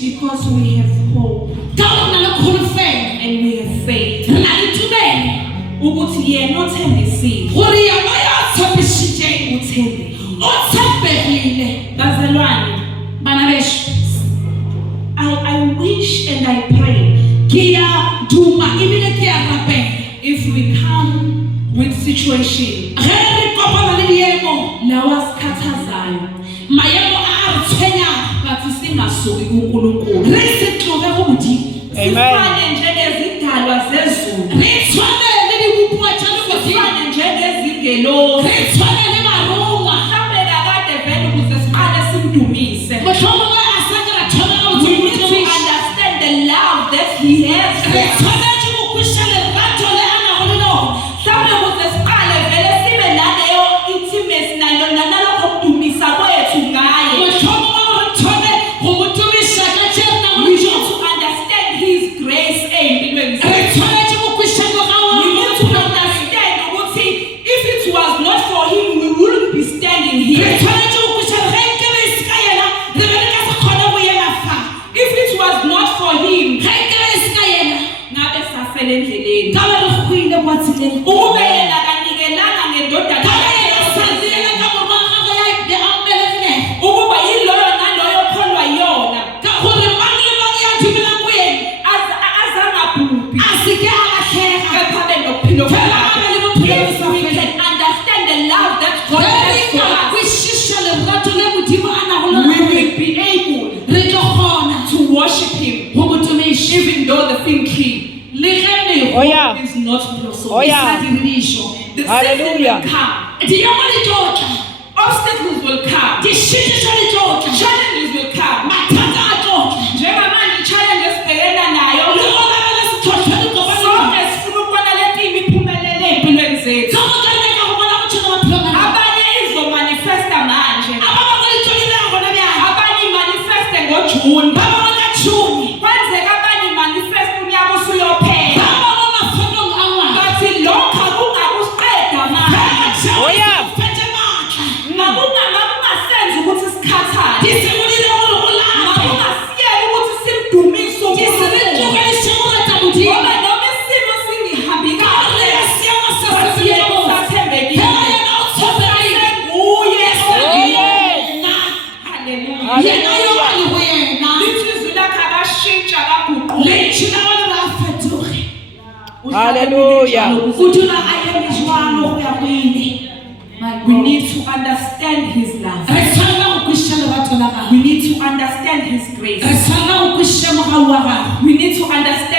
Because we have hope and we have faith. Ukuthi yena othembisile uthembekile. Bazalwane, I wish and I pray if we come with situation lawa sikhathazayo bathi singasuki kuNkulunkulu, sifane njengezidalwa zezulu, sifane njengezingelosi, mhlawumbe kakade vele ukuze siqale simdumise. We need to understand the love that he has for us. Mhlawumbe ukuze siqale vele sibe naleyo intimacy nalokho kudumisa kwethu ngaye. We need to understand his grace empilweni zethu. We need to understand ukuthi if it was not for him we wouldn't be standing here. If it was not for him ngabe safele endleleni. Ukube yena kanikelanga ngendodana ukuba yiloyo naloyo kholwa yona azangabhubhi kepha benokuphila okuhle. Yes, we can understand the love that God has for us. We will be able to worship him even though the thing came. Oh yeah. Is not blossom. Oh yeah. The Hallelujah. season will come. Obstacles will come. Challenges will come. Njengamanje challenges bhekana nayo. Sonke sifuna ukubona lento imiphumelele empilweni zethu. Abanye izomanifesta manje. Abanye manifeste ngoJuni. Kwenzeka abanye manifest unyaka usuyophela. Bathi lokho kungakusiqeda manje. Oh yeah. Ngakungasenza ukuthi sikhathale. Ngakungasiyela ukuthi simdumise uNkulunkulu. Ngoba noma isimo singihambi kahle, sathembekile. Nguye. Hallelujah. Lithi izwi lakhe akashintsha kaguquki. Hallelujah. We need to understand his love. We need to understand his grace. We need to understand